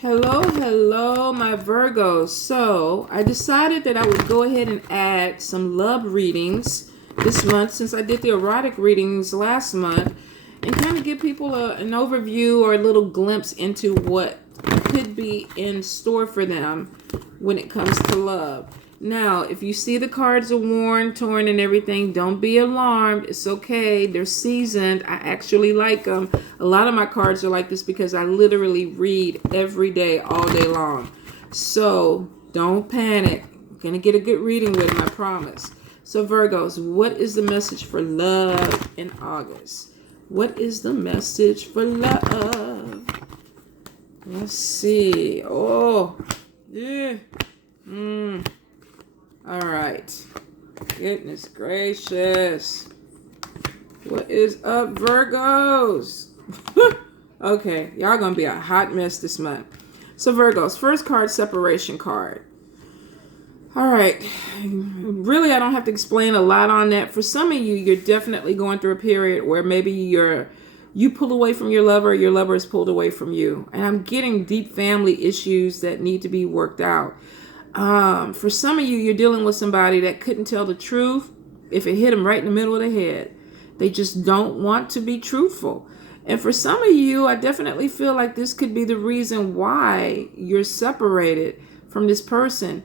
Hello, my Virgos. So, I decided that I would go ahead and add some love readings this month since I did the erotic readings last month and kind of give people an overview or a little glimpse into what could be in store for them when it comes to love. Now, if you see the cards are worn, torn, and everything, don't be alarmed. It's okay. They're seasoned. I actually like them. A lot of my cards are like this because I literally read every day, all day long. So, don't panic. You're going to get a good reading with them, I promise. So, Virgos, what is the message for love in August? What is the message for love? Let's see. Oh, yeah. All right. Goodness gracious. What is up, Virgos? Okay, y'all gonna be a hot mess this month. So, Virgos, first card, separation card. All right. Really, I don't have to explain a lot on that. For some of you, you're definitely going through a period where maybe you pull away from your lover is pulled away from you. And I'm getting deep family issues that need to be worked out. For some of you, you're dealing with somebody that couldn't tell the truth if it hit them right in the middle of the head. They just don't want to be truthful. And for some of you, I definitely feel like this could be the reason why you're separated from this person.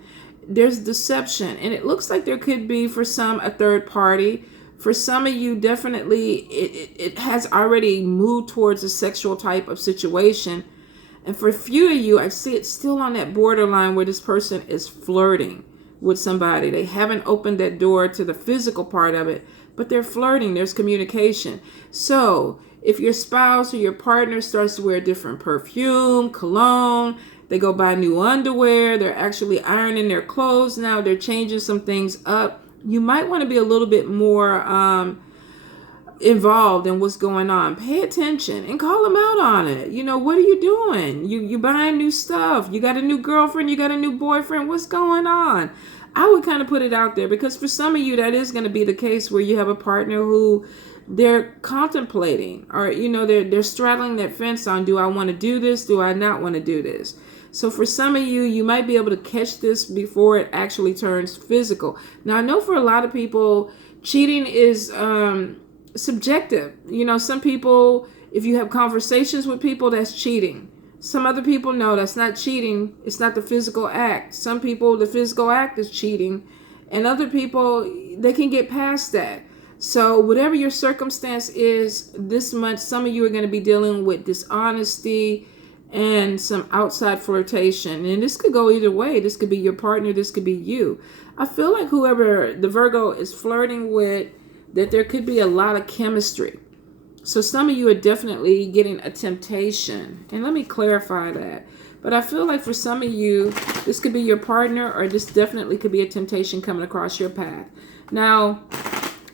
There's deception, and it looks like there could be, for some, a third party. For some of you, definitely, it has already moved towards a sexual type of situation. And for a few of you, I see it still on that borderline where this person is flirting with somebody. They haven't opened that door to the physical part of it, but they're flirting. There's communication. So if your spouse or your partner starts to wear different perfume, cologne, they go buy new underwear, they're actually ironing their clothes now, they're changing some things up, you might want to be a little bit more involved in what's going on. Pay attention and call them out on it. You know, what are you doing? You buying new stuff. You got a new girlfriend. You got a new boyfriend. What's going on? I would kind of put it out there because for some of you, that is going to be the case where you have a partner who they're contemplating, or, you know, they're straddling that fence on, do I want to do this? Do I not want to do this? So for some of you, you might be able to catch this before it actually turns physical. Now, I know for a lot of people, cheating is subjective. You know, some people, if you have conversations with people, that's cheating. Some other people, no, that's not cheating. It's not the physical act. Some people, the physical act is cheating. And other people, they can get past that. So whatever your circumstance is this month, some of you are going to be dealing with dishonesty and some outside flirtation. And this could go either way. This could be your partner. This could be you. I feel like whoever the Virgo is flirting with, that there could be a lot of chemistry. So some of you are definitely getting a temptation. And let me clarify that. But I feel like for some of you, this could be your partner, or this definitely could be a temptation coming across your path. Now,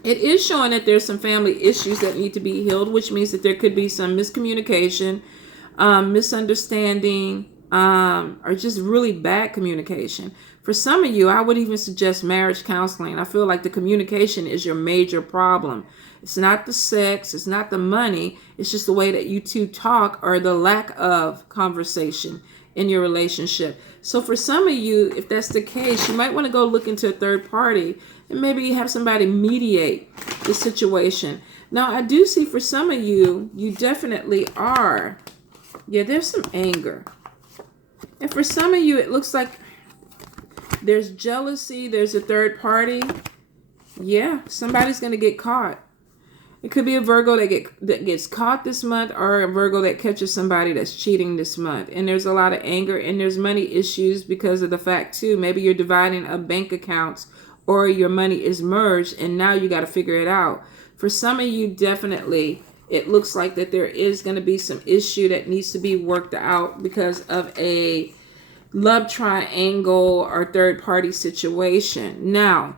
it is showing that there's some family issues that need to be healed, which means that there could be some miscommunication, misunderstanding, or just really bad communication. For some of you, I would even suggest marriage counseling. I feel like the communication is your major problem. It's not the sex, it's not the money, it's just the way that you two talk or the lack of conversation in your relationship. So for some of you, if that's the case, you might want to go look into a third party and maybe have somebody mediate the situation. Now, I do see for some of you, you definitely are. Yeah, there's some anger. And for some of you, it looks like there's jealousy. There's a third party. Yeah, somebody's going to get caught. It could be a Virgo that gets caught this month, or a Virgo that catches somebody that's cheating this month. And there's a lot of anger, and there's money issues because of the fact, too, maybe you're dividing up bank accounts or your money is merged, and now you got to figure it out. For some of you, definitely, it looks like that there is going to be some issue that needs to be worked out because of a love triangle or third party situation. Now,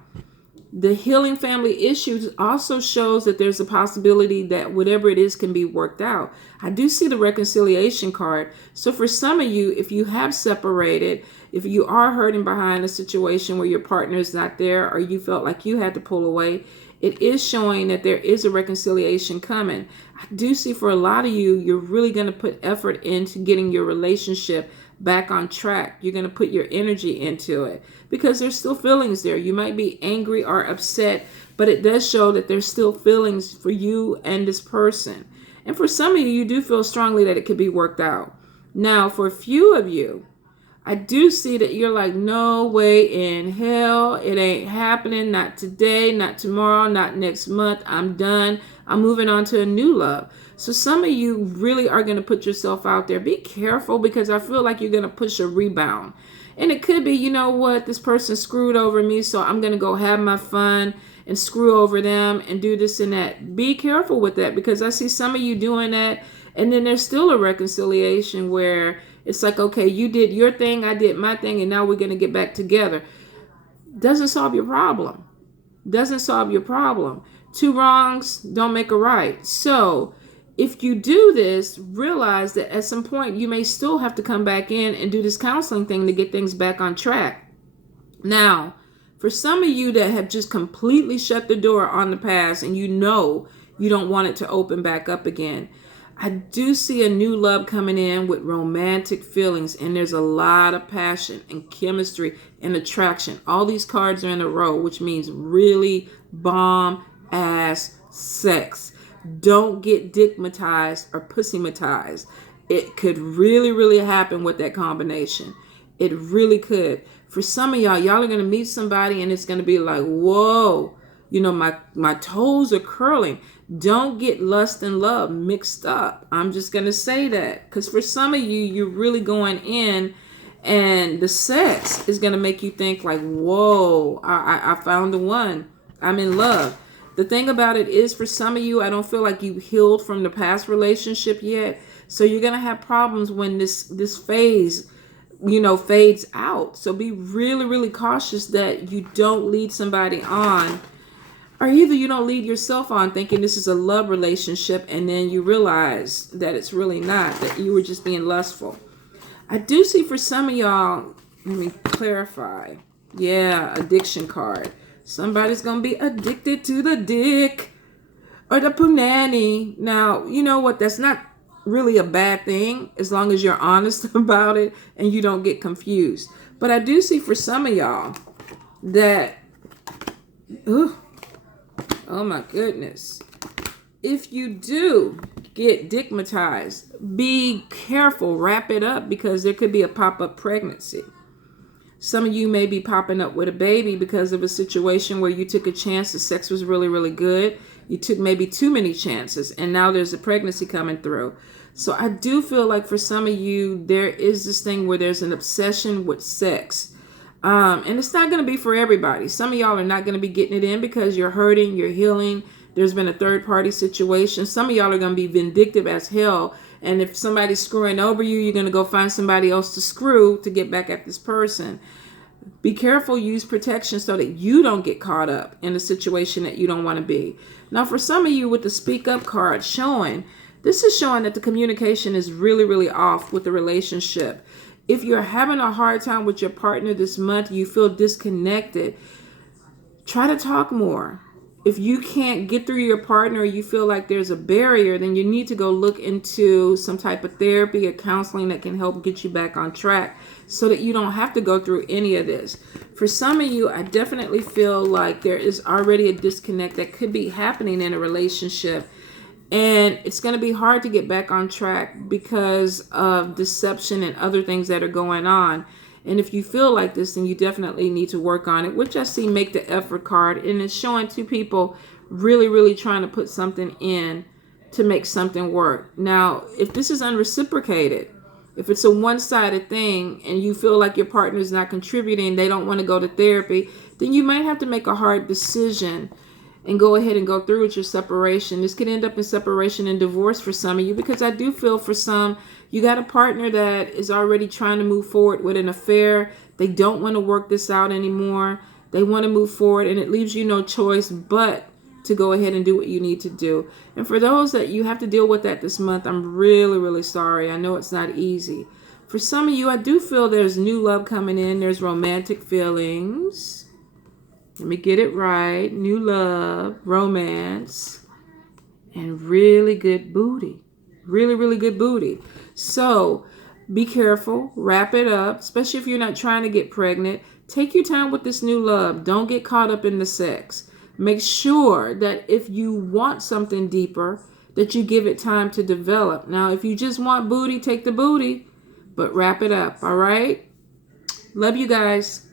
the healing family issues also shows that there's a possibility that whatever it is can be worked out. I do see the reconciliation card. So for some of you, if you have separated, if you are hurting behind a situation where your partner is not there, or you felt like you had to pull away, it is showing that there is a reconciliation coming. I do see for a lot of you, you're really going to put effort into getting your relationship back on track. You're going to put your energy into it because there's still feelings there. You might be angry or upset, but it does show that there's still feelings for you and this person. And for some of you, you do feel strongly that it could be worked out. Now, for a few of you, I do see that you're like, no way in hell, it ain't happening. Not today, not tomorrow, not next month. I'm done. I'm moving on to a new love. So some of you really are going to put yourself out there. Be careful because I feel like you're going to push a rebound. And it could be, you know what, this person screwed over me, so I'm going to go have my fun and screw over them and do this and that. Be careful with that because I see some of you doing that. And then there's still a reconciliation where it's like, okay, you did your thing, I did my thing, and now we're going to get back together. Doesn't solve your problem. Doesn't solve your problem. Two wrongs don't make a right. So if you do this, realize that at some point you may still have to come back in and do this counseling thing to get things back on track. Now, for some of you that have just completely shut the door on the past and you know you don't want it to open back up again, I do see a new love coming in with romantic feelings, and there's a lot of passion and chemistry and attraction. All these cards are in a row, which means really bomb ass sex. Don't get dickmatized or pussymatized. It could really, really happen with that combination. It really could. For some of y'all are going to meet somebody and it's going to be like, whoa, you know, my toes are curling. Don't get lust and love mixed up. I'm just going to say that. Because for some of you, you're really going in and the sex is going to make you think like, whoa, I found the one. I'm in love. The thing about it is for some of you, I don't feel like you healed from the past relationship yet. So you're going to have problems when this phase, you know, fades out. So be really, really cautious that you don't lead somebody on. Or either you don't lead yourself on thinking this is a love relationship and then you realize that it's really not, that you were just being lustful. I do see for some of y'all, let me clarify. Yeah, addiction card. Somebody's going to be addicted to the dick or the punani. Now, you know what? That's not really a bad thing as long as you're honest about it and you don't get confused. But I do see for some of y'all that... Oh my goodness. If you do get dickmatized, be careful, wrap it up because there could be a pop-up pregnancy. Some of you may be popping up with a baby because of a situation where you took a chance, the sex was really, really good. You took maybe too many chances and now there's a pregnancy coming through. So I do feel like for some of you, there is this thing where there's an obsession with sex. And it's not going to be for everybody. Some of y'all are not going to be getting it in because you're hurting, you're healing. There's been a third party situation. Some of y'all are going to be vindictive as hell. And if somebody's screwing over you, you're going to go find somebody else to screw to get back at this person. Be careful, use protection so that you don't get caught up in a situation that you don't want to be. Now, for some of you with the speak up card showing, this is showing that the communication is really, really off with the relationship. If you're having a hard time with your partner this month, you feel disconnected, try to talk more. If you can't get through your partner, you feel like there's a barrier, then you need to go look into some type of therapy or counseling that can help get you back on track so that you don't have to go through any of this. For some of you, I definitely feel like there is already a disconnect that could be happening in a relationship. And it's going to be hard to get back on track because of deception and other things that are going on. And if you feel like this, then you definitely need to work on it, which I see make the effort card. And it's showing two people really, really trying to put something in to make something work. Now, if this is unreciprocated, if it's a one-sided thing and you feel like your partner is not contributing, they don't want to go to therapy, then you might have to make a hard decision and go ahead and go through with your separation. This could end up in separation and divorce for some of you because I do feel for some, you got a partner that is already trying to move forward with an affair. They don't want to work this out anymore. They want to move forward and it leaves you no choice but to go ahead and do what you need to do. And for those that you have to deal with that this month, I'm really, really sorry. I know it's not easy. For some of you, I do feel there's new love coming in. There's romantic feelings. Let me get it right. New love, romance, and really good booty. Really, really good booty. So be careful. Wrap it up, especially if you're not trying to get pregnant. Take your time with this new love. Don't get caught up in the sex. Make sure that if you want something deeper, that you give it time to develop. Now, if you just want booty, take the booty, but wrap it up, all right? Love you guys.